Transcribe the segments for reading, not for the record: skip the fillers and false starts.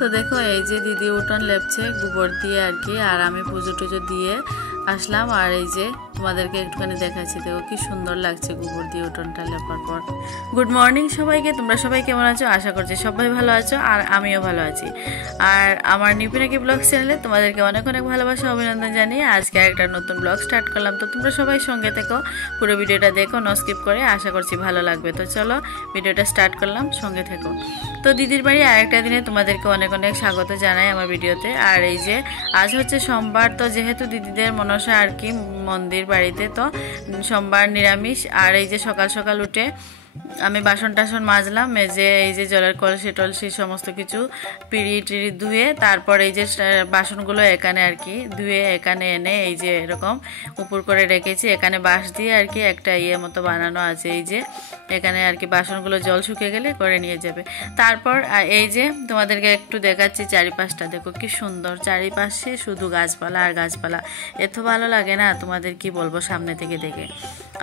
তো দেখো এই যে দিদি উঠোন লেপছে গোবর দিয়ে আর কি, আর আমি পুজো টুজো দিয়ে আসলাম। আর এই যে তোমাদেরকে একটুখানি দেখাচ্ছি, দেখো কি সুন্দর লাগছে গোবর দিয়ে উঠোনটা লেপার পর। গুড মর্নিং সবাইকে, তোমরা সবাই কেমন আছো? আশা করছি সবাই ভালো আছো, আর আমিও ভালো আছি। আর আমার নিপিনাকি ব্লগ চ্যানেলে তোমাদেরকে অনেক অনেক ভালোবাসা অভিনন্দন জানিয়ে আজকে একটা নতুন ব্লগ স্টার্ট করলাম। তো তোমরা সবাই সঙ্গে থেকো, পুরো ভিডিওটা দেখো, নো স্কিপ করে, আশা করছি ভালো লাগবে। তো চলো ভিডিওটা স্টার্ট করলাম, সঙ্গে থেকো। তো দিদির বাড়ি আরেকটা দিনে তোমাদেরকে অনেক অনেক স্বাগত জানাই আমার ভিডিওতে। আর এই যে আজ হচ্ছে সোমবার, তো যেহেতু দিদিদের মনসা আর কি মন্দির বাড়িতে, তো সোমবার নিরামিষ। আর এই যে সকাল সকাল উঠে আমি বাসন টাসন মাজলাম, মেজে এই যে জলের কলসি টলসি সমস্ত কিছু পিড়ি টিড়ি ধুয়ে তারপর এই যে বাসনগুলো এখানে আর কি ধুয়ে এখানে এনে এই যে এরকম উপর করে রেখেছি। এখানে বাঁশ দিয়ে আর কি একটা মতো বানানো আছে, এই যে এখানে আর কি বাসনগুলো জল শুকিয়ে গেলে করে নিয়ে যাবে। তারপর এই যে তোমাদেরকে একটু দেখাচ্ছি চারিপাশটা, দেখো কি সুন্দর, চারিপাশে শুধু গাছপালা আর গাছপালা, এত ভালো লাগে না তোমাদের কি বলবো সামনে থেকে দেখে।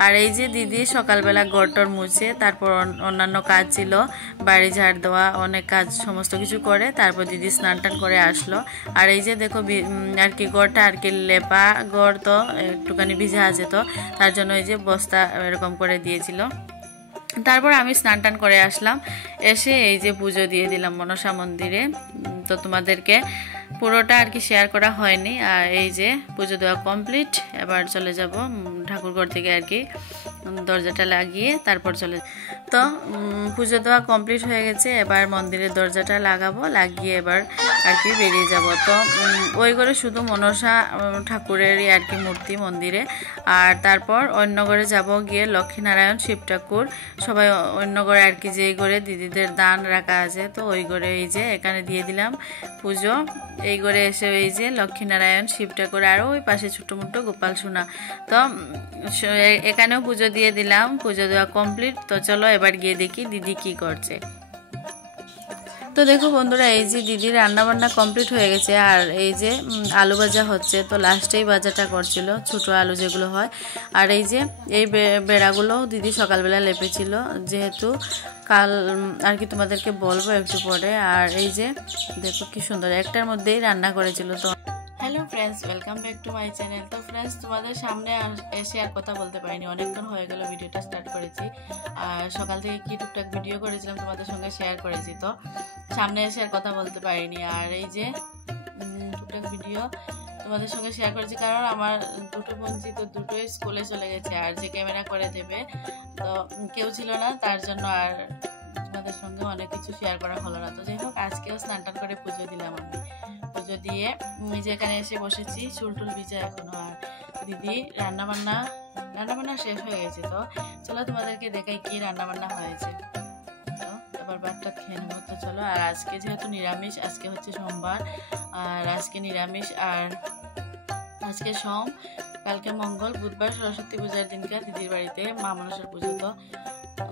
আর এই যে দিদি সকালবেলা গড়টর মুছে তারপর অন্যান্য কাজ ছিল, বাড়ি ঝাড় দেওয়া, অনেক কাজ সমস্ত কিছু করে তারপর দিদি স্নান টান করে আসলো। আর এই যে দেখো আর কি গড়টা আর কি লেপা গড়, তো একটুখানি ভিজা আছে, তো তার জন্য এই যে বস্তা এরকম করে দিয়েছিল। তারপর আমি স্নান টান করে আসলাম, এসে এই যে পুজো দিয়ে দিলাম মনসা মন্দিরে। তো তোমাদেরকে পুরোটা আর কি শেয়ার করা হয়নি। আর এই যে পুজো দেওয়া কমপ্লিট, এবার চলে যাব ঠাকুরঘর থেকে আর কি দরজাটা লাগিয়ে তারপর চলে। তো পুজো দেওয়া কমপ্লিট হয়ে গেছে, এবার মন্দিরের দরজাটা লাগাবো, লাগিয়ে এবার আর কি বেরিয়ে যাব। তো ওই ঘরে শুধু মনসা ঠাকুরেরই আর কি মূর্তি মন্দিরে, আর তারপর অন্য ঘরে যাব গিয়ে লক্ষ্মীনারায়ণ শিব ঠাকুর সবাই অন্য ঘরে আর কি, যেই ঘরে দিদিদের দান রাখা আছে, তো ওই ঘরে এই যে এখানে দিয়ে দিলাম পুজো। এই ঘরে এসে এই যে লক্ষ্মীনারায়ণ শিব ঠাকুর আর ওই পাশে ছোটো মোটো গোপাল সোনা, তো এখানেও পুজো দিয়ে দিলাম। পুজো দেওয়া কমপ্লিট, তো চলো এবার গিয়ে দেখি দিদি কি করছে। তো দেখো বন্ধুরা, এই যে দিদির রান্নাবান্না কমপ্লিট হয়ে গেছে, আর এই যে আলু ভাজা হচ্ছে, তো লাস্টেই ভাজাটা করছিল, ছোটো আলু যেগুলো হয়। আর এই যে এই বেড়াগুলো দিদি সকালবেলা লেপেছিল, যেহেতু কাল আর কি তোমাদেরকে বলবো একটু পরে। আর এই যে দেখো কি সুন্দর, একটার মধ্যেই রান্না করেছিল। তো hello friends, welcome back to my channel. তো ফ্রেন্ডস, তোমাদের সামনে এসে আর কথা বলতে পারিনি, অনেকক্ষণ হয়ে গেল ভিডিওটা স্টার্ট করেছি। আর সকাল থেকে কি টুকটাক ভিডিও করেছিলাম তোমাদের সঙ্গে শেয়ার করেছি, তো সামনে এসে আর কথা বলতে পারিনি। আর এই যে টুকটাক ভিডিও তোমাদের সঙ্গে শেয়ার করেছি, কারণ আমার দুটো বোনজি তো দুটোই স্কুলে চলে গেছে, আর যে ক্যামেরা করে দেবে তো কেউ ছিল না, তার জন্য আর তোমাদের সঙ্গে অনেক কিছু শেয়ার করা হলো না। তো যাই হোক, আজকেও স্নান টান করে পুজো দিলাম আমি। পুজো দিয়ে নিজে এখানে এসে বসেছি, চুলটুল ভিজা এখনো। আর দিদি রান্নাবান্না শেষ হয়ে গেছে, তো চলো তোমাদেরকে দেখাই কি রান্নাবান্না হয়েছে। তো এবার ভাতটা খেয়ে নেবো, তো চলো। আর আজকে যেহেতু নিরামিষ, আজকে হচ্ছে সোমবার, আর আজকে নিরামিষ, আর আজকে সোম, কালকে মঙ্গল, বুধবার সরস্বতী পূজার দিনকার দিদির বাড়িতে মা মনসার পুজো, তো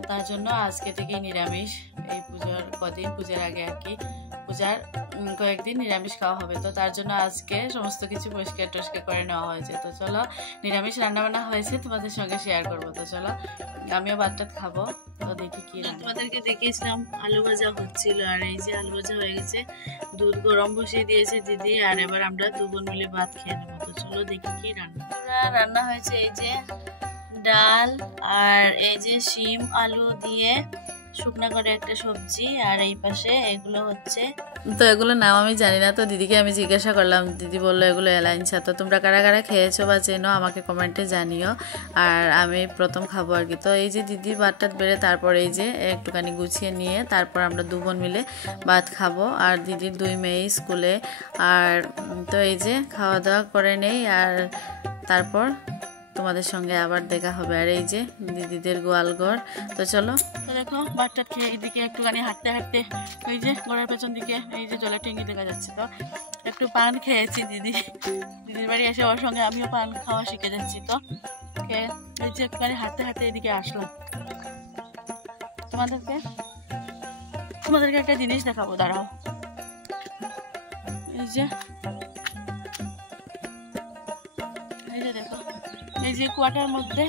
তার জন্য আজকে থেকেই নিরামিষ। এই পুজোর কদিন, পূজার আগে আর কি, পূজার কয়েকদিন নিরামিষ খাওয়া হবে, তো তার জন্য আজকে সমস্ত কিছু পরিষ্কার টরিষ্কার করে নেওয়া হয়েছে। তো চলো, নিরামিষ রান্নাবান্না হয়েছে, তোমাদের সঙ্গে শেয়ার করবো। তো চলো, আমিও ভাতটা খাবো, তো দেখি কি। তোমাদেরকে দেখিয়েছিলাম আলু ভাজা হচ্ছিল, আর এই যে আলু ভাজা হয়ে গেছে, দুধ গরম বসিয়ে দিয়েছে দিদি, আর এবার আমরা দু বোন মিলে ভাত খেয়ে নেবো। তো চলো দেখি কি রান্না হয়েছে। এই যে ডাল, আর এই যে শিম আলু দিয়ে শুকনা করে একটা সবজি, আর এই পাশে এগুলো হচ্ছে, তো এগুলোর নাম আমি জানি না, তো দিদিকে আমি জিজ্ঞাসা করলাম, দিদি বললো এগুলো এলাইঞ্চা। তো তোমরা কারা কারা খেয়েছো বা চেনো আমাকে কমেন্টে জানিও, আর আমি প্রথম খাবো আর কি। তো এই যে দিদি ভাতটা বেড়ে তারপর এই যে একটুখানি গুছিয়ে নিয়ে তারপর আমরা দু বোন মিলে ভাত খাবো, আর দিদির দুই মেয়ে স্কুলে। আর তো এই যে খাওয়া দাওয়া করে নেই, আর তারপর তোমাদের সঙ্গে আবার দেখা হবে। আর এই যে দিদিদের গোয়ালঘর, তো চলো। তো দেখো ভাতটা খেয়ে এদিকে একটুখানি হাঁটতে হাঁটতে ওই যে ঘরের পেছন দিকে এই যে জলের ট্যাঙ্কি দেখা যাচ্ছে, তো একটু পান খেয়েছি দিদির বাড়ি এসে, ওর সঙ্গে আমিও পান খাওয়া শিখে যাচ্ছি। তো খেয়ে এই যে একটুখানি হাঁটতে হাঁটতে এদিকে আসলাম। তোমাদেরকে একটা জিনিস দেখাবো, দাঁড়াও। এই যে দেখো, এই যে কুয়াটার মধ্যে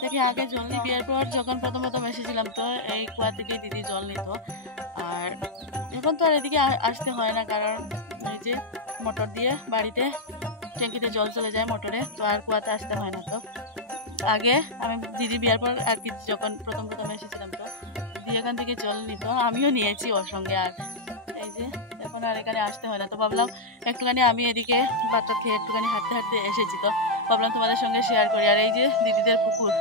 থেকে আগে জল বিয়ের পর যখন প্রথম এসেছিলাম, তো এই কুয়া থেকে দিদি জল নিত। আর এখন তো আর এদিকে আসতে হয় না, কারণ এই যে মোটর দিয়ে বাড়িতে ট্যাঙ্কিতে জল চলে যায় মোটরে, তো আর কুয়াতে আসতে হয় না। তো আগে আমি দিদি বিয়ার পর আর কি যখন প্রথম এসেছিলাম, তো দিদি এখান থেকে জল নিত, আমিও নিয়েছি ওর সঙ্গে। আর এই যে এখন আর এখানে আসতে হয় না, তো ভাবলাম একটুখানি আমি এদিকে ভাতটা খেয়ে একটুখানি হাঁটতে হাঁটতে এসেছি, তো ভাবলাম তোমাদের সঙ্গে শেয়ার করি। আর এই যে দিদিদের পুকুর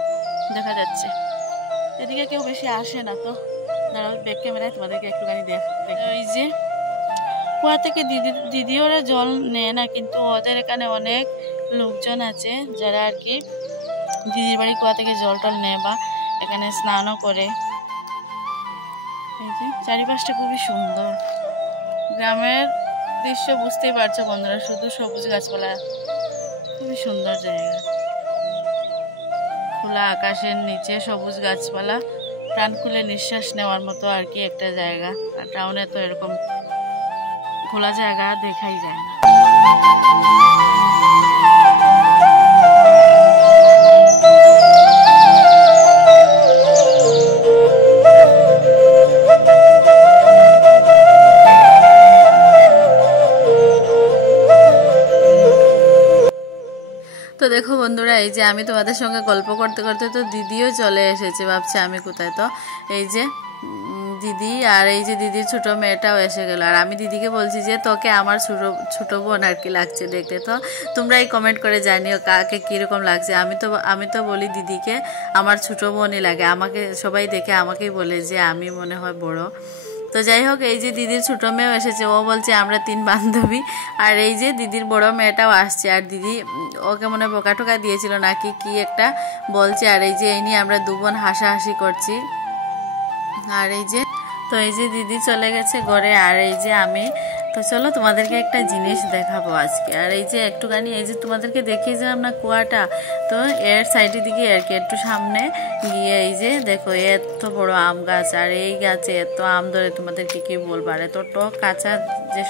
দেখা যাচ্ছে, এদিকে কেউ বেশি আসে না, তো দাঁড়াও ব্যাক ক্যামেরায় তোমাদেরকে একটুখানি দেখো। এই যে কুয়া থেকে দিদি ওরা জল নেয় না, কিন্তু ওদের এখানে অনেক লোকজন আছে যারা আর কি দিদির বাড়ি কুয়া থেকে জল টল নেয় বা এখানে স্নানও করে। এই যে চারিপাশটা খুবই সুন্দর, গ্রামের দৃশ্য বুঝতেই পারছো বন্ধুরা, শুধু সবুজ গাছপালা, খুবই সুন্দর জায়গা। খোলা আকাশের নিচে সবুজ গাছপালা, প্রাণ খুলে নিঃশ্বাস নেওয়ার মতো আর কি একটা জায়গা। আর টাউনে তো এরকম খোলা জায়গা দেখাই যায় না। তো দেখো বন্ধুরা, এই যে আমি তোমাদের সঙ্গে গল্প করতে করতে তো দিদিও চলে এসেছে, ভাবছে আমি কোথায়। তো এই যে দিদি আর এই যে দিদির ছোট মেয়েটাও এসে গেল। আর আমি দিদিকে বলছি যে তোকে আমার ছোট বোন আর কি লাগছে দেখতে। তো তোমরা এই কমেন্ট করে জানিও কাকে কীরকম লাগছে। আমি তো বলি দিদিকে আমার ছোট বোনই লাগে, আমাকে সবাই দেখে আমাকেই বলে যে আমি মনে হয় বড়। তো যাই হোক, এই যে দিদির ছোট মেয়েও এসেছে, ও বলছে আমরা 3 বান্ধবী। আর এই যে দিদির বড় মেয়েটাও আসছে, আর দিদি ওকে মনে বোকা টোকা দিয়েছিল নাকি কি একটা বলছে। আর এই যে এই নিয়ে আমরা 2 বোন হাসাহাসি করছি। আর এই যে দিদি চলে গেছে ঘরে, আর এই যে আমি তো চলো তোমাদেরকে একটা জিনিস দেখাবো আজকে। আর এই যে একটুখানি এই যে তোমাদেরকে দেখিয়েছিলাম না কুয়াটা, তো এর সাইডের দিকে আর কি একটু সামনে গিয়ে এই যে দেখো এত বড় আম গাছ, আর এই গাছে এত আম ধরে তোমাদেরকে কি বলবো। আর এত টক কাঁচা যে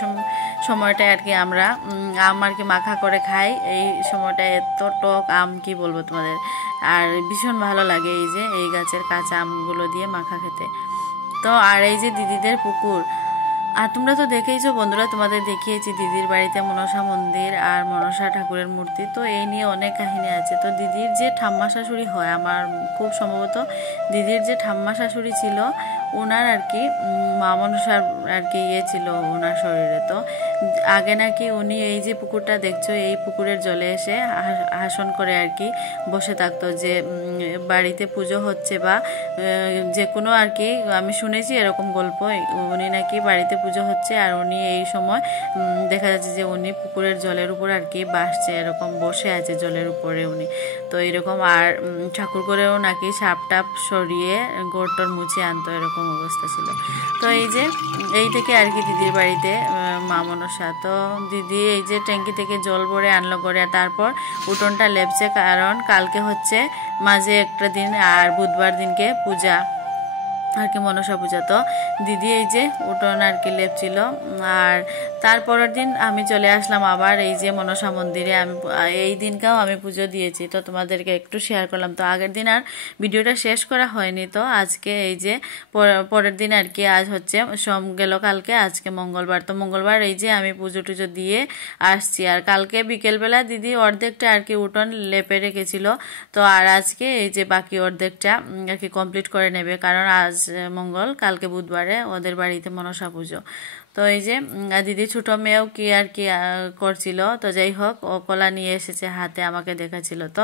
সময়টায় আর কি আমরা আম আর কি মাখা করে খাই, এই সময়টায় এত টক আম কি বলবো তোমাদের। আর ভীষণ ভালো লাগে এই যে এই গাছের কাঁচা আমগুলো দিয়ে মাখা খেতে। তো আর এই যে দিদিদের পুকুর, আর তোমরা তো দেখেইছো বন্ধুরা, তোমাদের দেখিয়েছি দিদির বাড়িতে মনসা মন্দির আর মনসা ঠাকুরের মূর্তি। তো এই নিয়ে অনেক কাহিনী আছে। তো দিদির যে ঠাম্মা শাশুড়ি হয়, আমার খুব সম্ভবত দিদির যে ঠাম্মা শাশুড়ি ছিল, ওনার আর কি মা মনসার আর কি ছিল ওনার শরীরে। তো আগে নাকি উনি এই যে পুকুরটা দেখছো, এই পুকুরের জলে এসে আসন করে আর কি বসে থাকতো, যে বাড়িতে পুজো হচ্ছে বা যে কোনো আর কি, আমি শুনেছি এরকম গল্প, উনি নাকি বাড়িতে পুজো হচ্ছে আর উনি এই সময় দেখা যাচ্ছে যে উনি পুকুরের জলের উপর আর কি বাসছে, এরকম বসে আছে জলের উপরে উনি। তো এরকম আর ঠাকুর করেও নাকি সাপ টাপ সরিয়ে গোড়টোর মুছে আনতো, এরকম অবস্থা ছিল। তো এই যে এই থেকে আর কি দিদির বাড়িতে মা মনসা। তো দিদি এই যে ট্যাঙ্কি থেকে জল ভরে আনলো করে, তারপর উঠোনটা লেপছে, কারণ কালকে হচ্ছে মাঝে একটা দিন আর বুধবার দিনকে পূজা আর কি মনসা পূজা। তো দিদি এই যে উঠোন আর কি লেপছিল। আর তারপরের দিন আমি চলে আসলাম আবার এই যে মনসা মন্দিরে। আমি এই দিনটাও আমি পুজো দিয়েছি, তো তোমাদেরকে একটু শেয়ার করলাম। তো আগের দিন আর ভিডিওটা শেষ করা হয়নি, তো আজকে এই যে পরের দিন আর কি, আজ হচ্ছে সোম গেল কালকে, আজকে মঙ্গলবার। তো মঙ্গলবার এই যে আমি পুজো টুজো দিয়ে আসছি। আর কালকে বিকেলবেলা দিদি অর্ধেকটা আর কি উঠোন লেপে রেখেছিল, তো আর আজকে এই যে বাকি অর্ধেকটা আর কি কমপ্লিট করে নেবে, কারণ আজ মঙ্গল, কালকে বুধবারে ওদের বাড়িতে মনসা পুজো। তো এই যে দিদি ছোট মেয়েও কি আর কি করছিল। তো যাই হোক, ও কলা নিয়ে এসেছে হাতে, আমাকে দেখাচ্ছিল। তো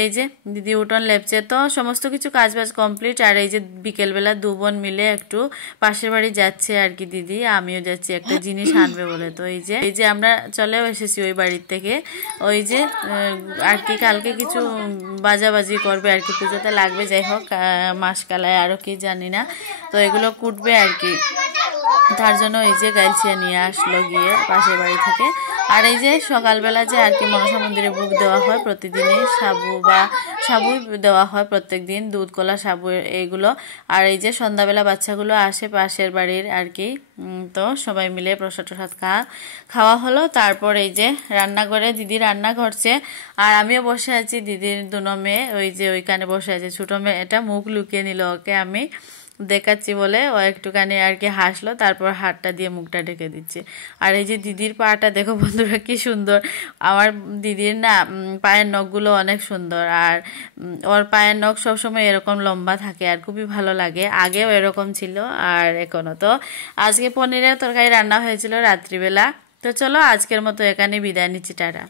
এই যে দিদি উঠোন লেপছে, তো সমস্ত কিছু কাজবাজ কমপ্লিট। আর এই যে বিকেলবেলা 2 বোন মিলে একটু পাশের বাড়ি যাচ্ছে আর কি দিদি, আমিও যাচ্ছি একটা জিনিস আনবে বলে। তো এই যে আমরা চলেও এসেছি ওই বাড়ির থেকে। ওই যে আর কি কালকে কিছু বাজাবাজি করবে আর কি, পুজোতে লাগবে, যাই হোক মাসকালায় আরও কি জানি না। তো এগুলো কুটবে আর কি, তার জন্য এই যে গাইছিয়া নিয়ে আসলো গিয়ে পাশের বাড়ি থেকে। আর এই যে সকালবেলা যে আর কি মনসা মন্দিরে ভোগ দেওয়া হয় প্রতিদিনই, সাবু দেওয়া হয় প্রত্যেক দিন, দুধ কলা সাবু এইগুলো। আর এই যে সন্ধ্যাবেলা বাচ্চাগুলো আসে পাশের বাড়ির আর কি, তো সবাই মিলে প্রসাদ খাওয়া হলো। তারপর এই যে রান্নাঘরে দিদি রান্না করছে, আর আমিও বসে আছি। দিদির 2 মেয়ে ওই যে ওইখানে বসে আছে, ছোটো মেয়েটা মুখ লুকিয়ে নিল, ওকে আমি দেখাচ্ছি বলে ও একটুখানি আর কি হাসলো, তারপর হাতটা দিয়ে মুখটা ঢেকে দিচ্ছে। আর এই যে দিদির পাটা দেখো বন্ধুরা কি সুন্দর। আমার দিদির না পায়ের নখগুলো অনেক সুন্দর, আর ওর পায়ের নখ সবসময় এরকম লম্বা থাকে আর খুবই ভালো লাগে। আগেও এরকম ছিল আর এখনও। তো আজকে পনিরের তরকারি রান্না হয়েছিল রাত্রিবেলা। তো চলো আজকের মতো এখানে বিদায় নিচ্ছি, টাটা।